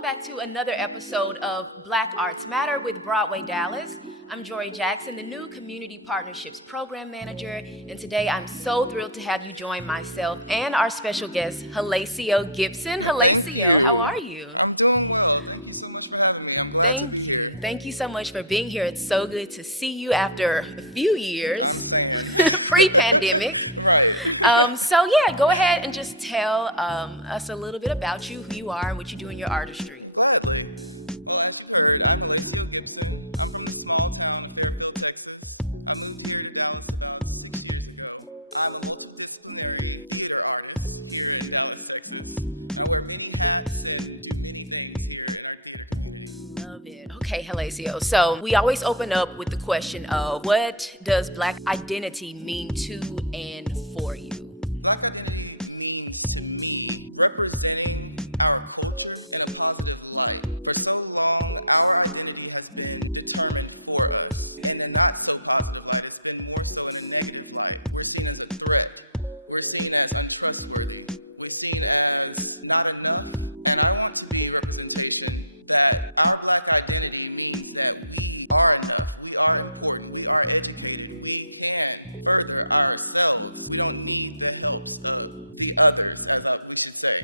Welcome back to another episode of Black Arts Matter with Broadway Dallas. I'm Jori Jackson, the new Community Partnerships Program Manager, and today I'm so thrilled to have you join myself and our special guest, Gelacio Gibson. Gelacio, how are you? Thank you. Thank you so much for being here. It's so good to see you after a few years, pre-pandemic. Go ahead and just tell us a little bit about you, who you are, and what you do in your artistry. Love it. Okay, Gelacio. So we always open up with the question of what does Black identity mean to and for you? Black identity means to me representing our culture in a positive light. For so long, our identity has been determined for us, and in not so positive light, it's been more so in negative light. We're seen as a threat. We're seen as untrustworthy. We're seen as not enough. And I want to be a representation that our Black identity means that we are enough. We are important. We are educated. We can further ourselves. We don't need the help of the others, as we should say.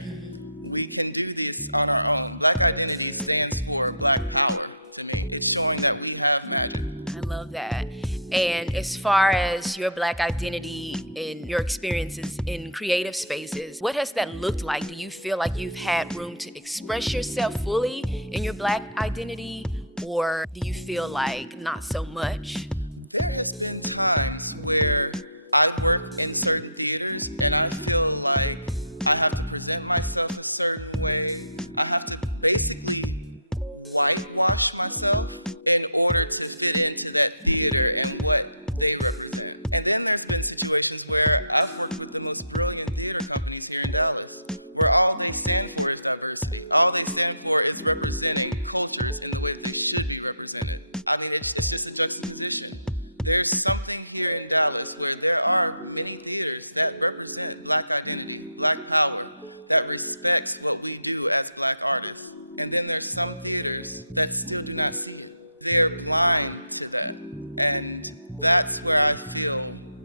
We can do this on our own. Black identity stands for Black power to me. It's showing that we have that. I love that. And as far as your Black identity and your experiences in creative spaces, what has that looked like? Do you feel like you've had room to express yourself fully in your Black identity, or do you feel like not so much? There's been times where I've worked in certain theaters and I feel like I have to present myself a certain way. I have to basically whitewash myself in order to fit into that theater and what they represent. And then there's been situations where I've worked with the most brilliant theater companies here in Dallas, where all they stand for is diversity. All they stand for is representing cultures in the way they should be represented. I mean, it's just a juxtaposition. There's something here in Dallas where there are many theaters that represent Black identity, Black power, that respect what we do as Black artists. And then there's some theaters that still do not see. They're blind to them. And that's where I feel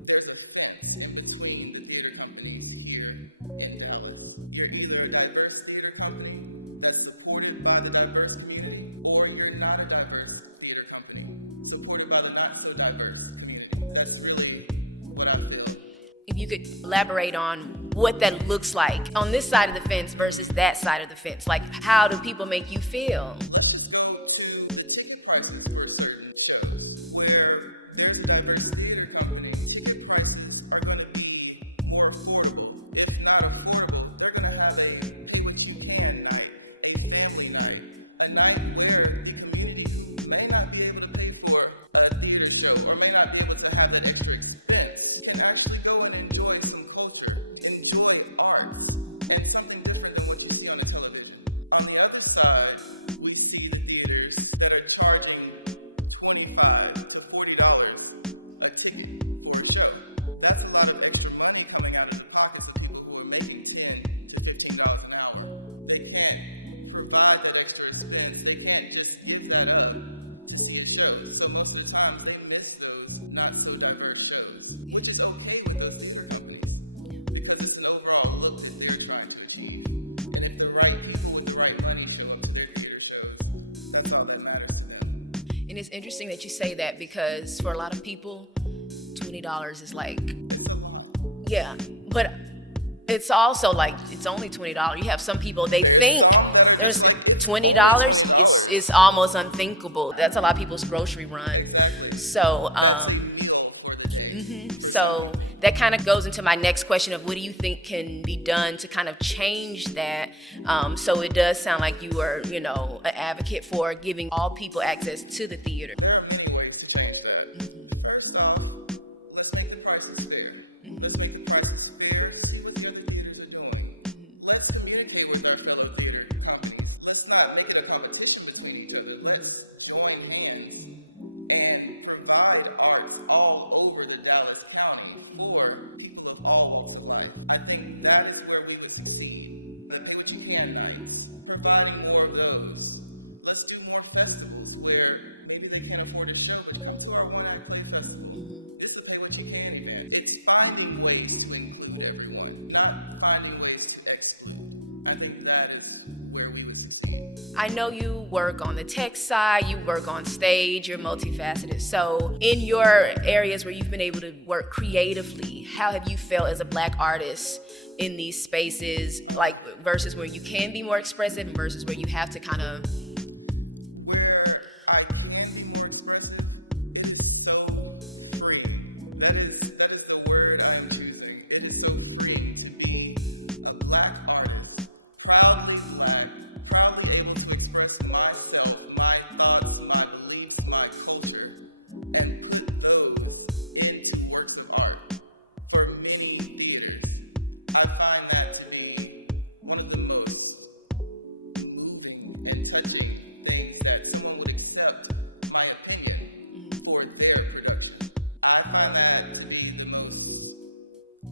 there's a fence in between the theater companies here in Dallas. You're either a diverse theater company that's supported by the diverse community, or you're not a diverse theater company supported by the not so diverse community. That's really what I feel. If you could elaborate on what that looks like on this side of the fence versus that side of the fence, like how do people make you feel? Let's just go to the ticket prices for certain shows where there's diverse theater companies. Ticket prices are going to be more affordable. And if not affordable, they're going to have a pay what you can night, a family night, a night where the community may not be able to pay for a theater show or may not be able to have that extra expense and actually go and enjoy some culture, enjoy arts, and something different than what you see on the television. On the other side, we see the theaters that are charging $25 to $40 a ticket for a show. That's a lot of extra money coming out of the pockets of people who are making $10 to $15 an hour. They can't provide that extra expense. They can't just pick that up to see a show. So most of the time, they miss those not so diverse shows, which is okay with those theater companies because it's an overall look that they're trying to achieve. And if the right people with the right money show up to their theater shows, that's all that matters to them. And it's interesting that you say that because for a lot of people, $20 is like, yeah, but it's also like it's only $20. You have some people, they think there's $20 is almost unthinkable. That's a lot of people's grocery run. So so that kind of goes into my next question of what do you think can be done to kind of change that? So it does sound like you are, an advocate for giving all people access to the theater. There are many ways to change that. First off, let's make the prices fair. Let's make the prices fair to see what the other theaters are doing. Let's communicate with our fellow theater companies. Let's not make it a competition between each other. Let's join hands and provide arts all over the Dallas County for people of all walks of life. I think that is where we would succeed. I think what you can nights, providing more of those. I know you work on the tech side, you work on stage, you're multifaceted. So in your areas where you've been able to work creatively, how have you felt as a Black artist in these spaces, like versus where you can be more expressive and versus where you have to kind of... Where I can be more expressive, it is so free. That is the word I'm choosing. It is so free to be a Black artist, proudly Black, proudly able to express myself, my thoughts, my beliefs, my culture, and put those into works of art. For many theaters, I find that to be one of the most moving and touching things that someone would accept my opinion for their production. I find that to be the most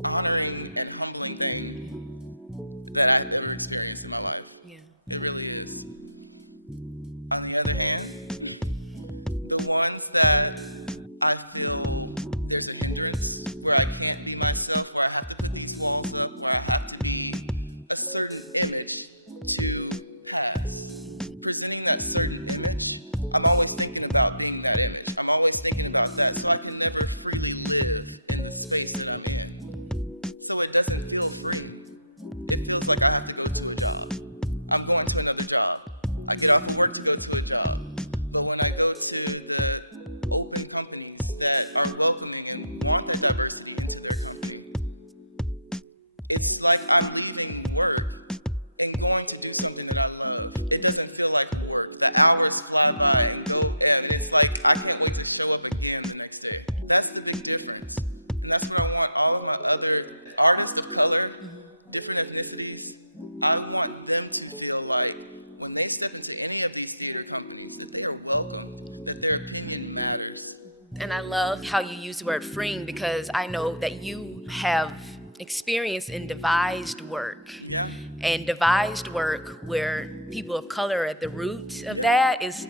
honoring and humbling thing that I've ever experienced in my life. Yeah. It really is. On the other hand, the ones that I feel there's an hindrance where I can't be myself, where I have to put these walls up, where I have to be a certain image to pass. Presenting that certain image, I'm always thinking about being that image. I'm always thinking about that, so I can never freely live in the space that I'm in. So it doesn't feel free. It feels like I have to go to a job. I'm going to another job. I get out of work to go to a job. But when I go to the open companies that are welcoming and want diversity into their company, it's like I'm leaving work and going to do something that I love. It doesn't feel like work. The hours fly by and go, and it's like I can't wait to show up again the next day. That's the big difference. And that's what I want all of my other artists of color, different ethnicities. I want them to feel like when they step into any of these theater companies that they are welcome, that their opinion matters. And I love how you use the word freeing, because I know that you have experience in devised work. And devised work where people of color are at the root of that is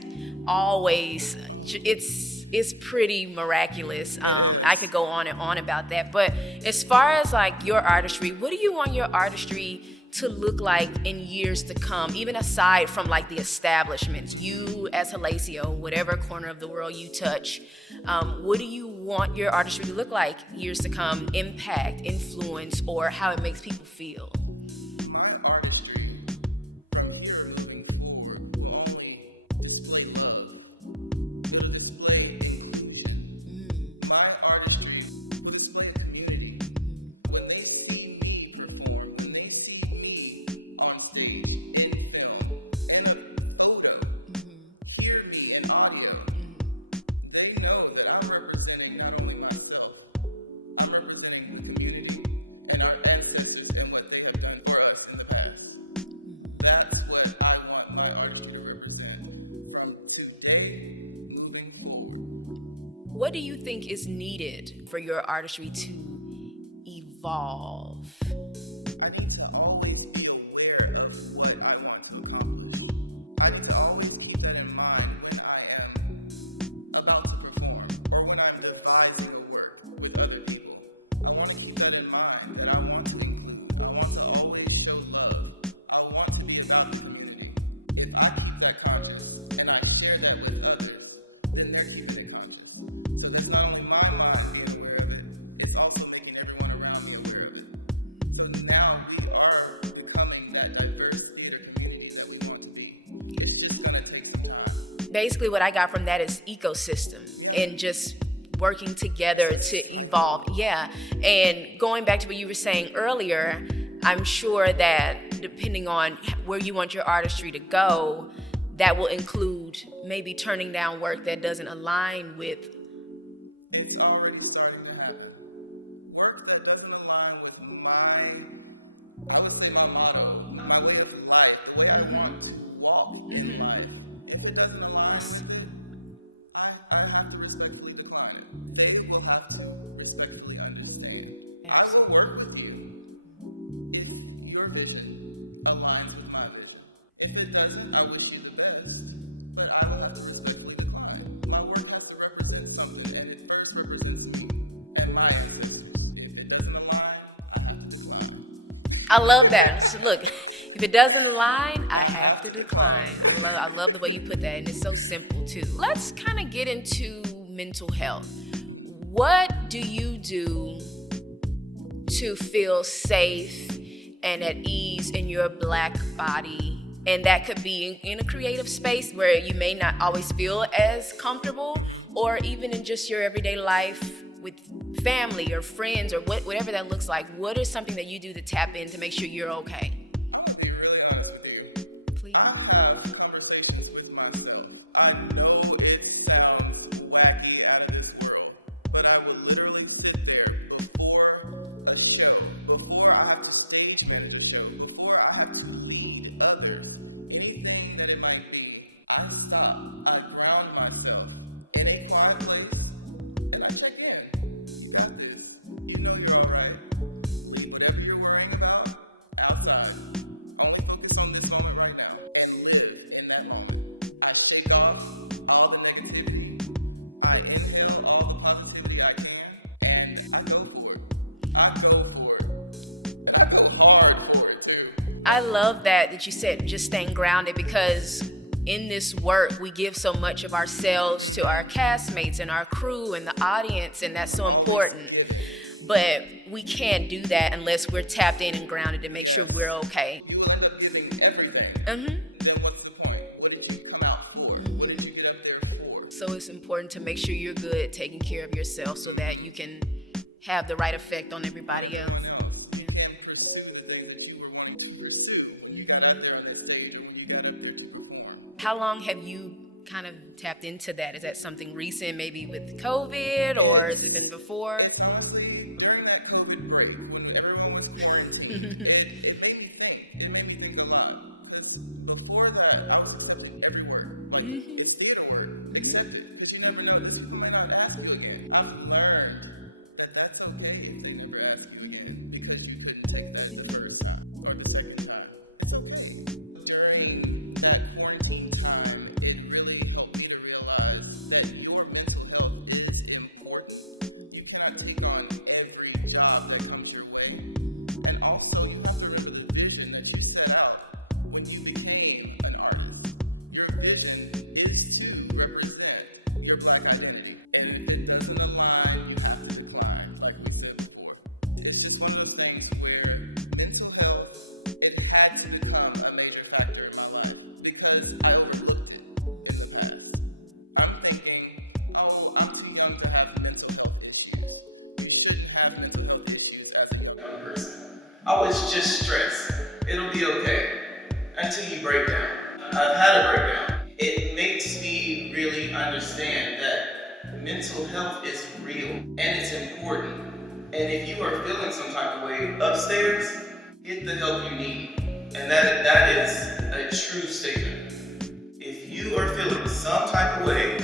always, it's pretty miraculous. I could go on and on about that. But as far as like your artistry, what do you want your artistry to look like in years to come, even aside from like the establishments? You as Gelacio, whatever corner of the world you touch, what do you want your artistry to look like years to come? Impact, influence, or how it makes people feel? My artistry from here moving forward will only display love, will display inclusion. My artistry will display community. When they see me perform, when they see me on stage, in film, in a photo, hear me in audio, they know that I'm representing not only myself, I'm representing the community and our ancestors and what they have done for us in the past. That's what I want my artistry to represent from today moving forward. What do you think is needed for your artistry to evolve? I need to always be aware of what I want to accomplish. I need to always keep that in mind when I am about to perform or when I'm deciding to work with other people. I want to keep that in mind, that I want to include. I want to always show love. I want to be about the community. If I keep that conscious and I share that with others, then they're keeping it conscious. So that's not only my mind being aware of it, it's also making everyone around me aware of it. So now we are becoming that diverse theater community that we want to be. It's just going to take some time. Basically, what I got from that is ecosystem and just working together to evolve. Yeah. And going back to what you were saying earlier, I'm sure that depending on where you want your artistry to go, that will include maybe turning down work that doesn't align with... It's already starting to happen. Work that doesn't align with I would say my motto, my way of life, the way I want to walk in life. If it doesn't align with it, I have to respectfully decline. They will have to respectfully understand. I will work with you if your vision aligns with my vision. If it doesn't, I wish you the best. But I will have to respectfully decline. My work has to represent something, and it first represents me and my existence. If it doesn't align, I have to decline. I love that. So look, If it doesn't align, I have to decline. I love the way you put that, and it's so simple too. Let's kind of get into mental health. What do you do to feel safe and at ease in your Black body? And that could be in a creative space where you may not always feel as comfortable, or even in just your everyday life with family or friends or whatever that looks like. What is something that you do to tap in to make sure you're okay? Please. I have conversations with myself. I know it sounds wacky out of this world, but I would literally sit there before a show, before I have to stage shift the show, before I have to lead others, anything that it might be. I stop, I ground myself in a quiet place, and I check in. You got this. You know you're alright. Leave whatever you're worrying about outside. Only focus on this moment right now and live in that moment. I shake off all the negativity. I inhale all the positivity I can, and I go for it. I go for it. And I go hard for it too. I love that you said just staying grounded, because in this work, we give so much of ourselves to our castmates and our crew and the audience, and that's so important. But we can't do that unless we're tapped in and grounded to make sure we're okay. You will end up giving everything. Mm-hmm. Then what's the point? What did you come out for? What did you get up there for? So it's important to make sure you're good taking care of yourself so that you can have the right effect on everybody else. Yeah. And pursue the thing that you were wanting to pursue. When you got up there on that stage and you got up there to perform. How long have you kind of tapped into that? Is that something recent, maybe with COVID, or has it been before? It's honestly, during that COVID break, when everyone was quarantined, it made me think. It made me think a lot. Before that, I was living everywhere. Like, in theater work, accepted. Because you never know, this woman I'm asking again. I've learned that that's okay if they never ask me again, because you couldn't take that the first time or the second time. It's okay. But during that quarantine time, it really helped me to realize that your mental health is important. You cannot take on every job that comes your way. And also, another of the vision that you set out when you became an artist. Your vision is to represent your Black identity. And if it doesn't align, you have to decline, like we said before. It's just one of those things where mental health, it had to become a major factor in my life because I overlooked it in the past. I'm thinking, oh, I'm too young to have mental health issues. You shouldn't have mental health issues as a young person. Oh, it's just stress. It'll be okay until you break down. I've had a breakdown. It makes me really understand that mental health is real and it's important. And if you are feeling some type of way upstairs, get the help you need. And that is a true statement. If you are feeling some type of way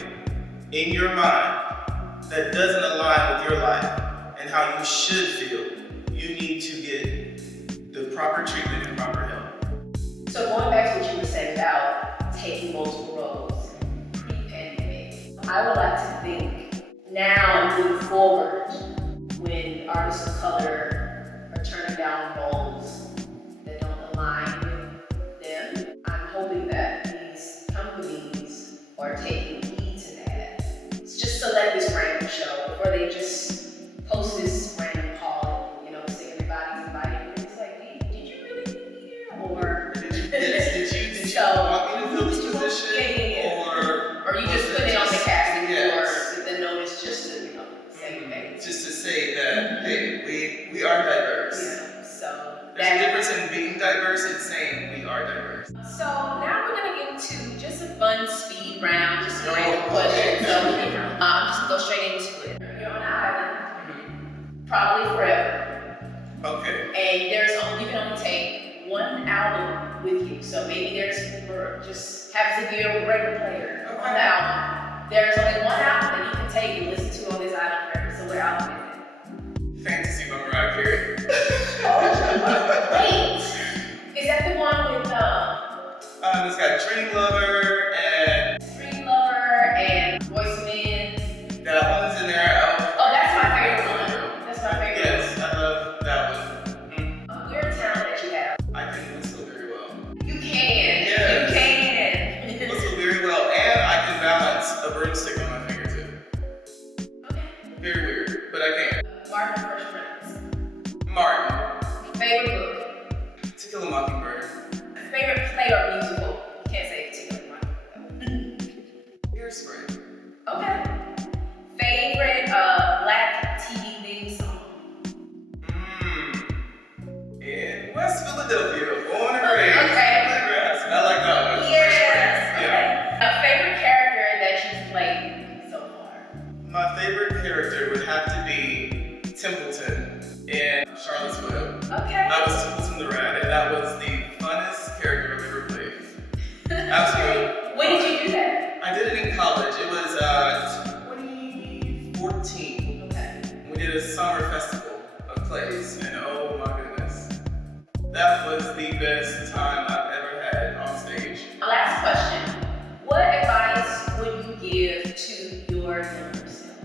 in your mind that doesn't align with your life and how you should feel, you need to get the proper treatment and proper help. So going back to what you were saying about taking multiple roles pre-pandemic, I would like to think now and moving forward, when artists of color are turning down roles that don't align with them, I'm hoping that these companies are taking heed to that. It's just to let this random show before they just post this random call and, say everybody's invited. And it's like, hey, did you really be here? Or Yes, did you want me to fill this position? Yeah. Or you just put it on the casting or the notice just to, say things. Just to say that, hey, we are diverse. Yeah, so There's a difference in being diverse and saying we are diverse. So now we're gonna get into just a fun speed round, just a random question. So I'm just gonna go straight into it. You're on an island, probably forever. Okay. And you can only take one album with you. So maybe just happens to be a record player on the album. There's only one album that you can take and listen to on this island forever. So what album is it? Fantasy by Mariah Carey. Wait, is that the one with It's got Dream Lover and Voice of Men? that one's in there. Oh, that's my favorite one. That's my favorite Yes, I love that one. one. Weird talent that you have. I can whistle very well. Mockingbird. Favorite play or musical? Can't say particularly Mockingbird. Hairspray. Okay. Favorite Black TV theme song? In West Philadelphia, born and raised. Okay. Bluegrass. I like that one. Yes. Yeah. Okay. A favorite character that you've played so far? My favorite character would have to be Templeton in Charlottesville. Okay. I was Templeton the Rat, and that was the funnest character I've ever played. Absolutely. When did you do that? I did it in college. It was 2014. Okay. We did a summer festival of plays, and oh my goodness, that was the best time I've ever had on stage. Last question. What advice would you give to your younger self?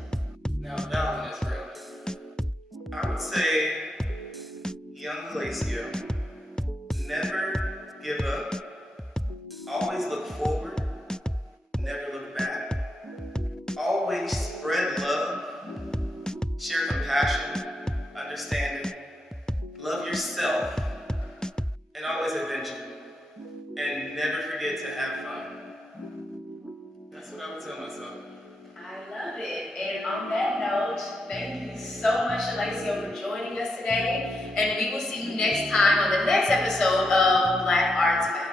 Now that one is real. I would say, young Gelacio, never give up. Always look forward. Never look back. Always spread love. Share compassion, understanding. Love yourself. And always adventure. And never forget to have fun. That's what I would tell myself. I love it. And on that note, thank you so much, Gelacio, for joining us today. And we will see you next time on the next episode of Black Arts Matter.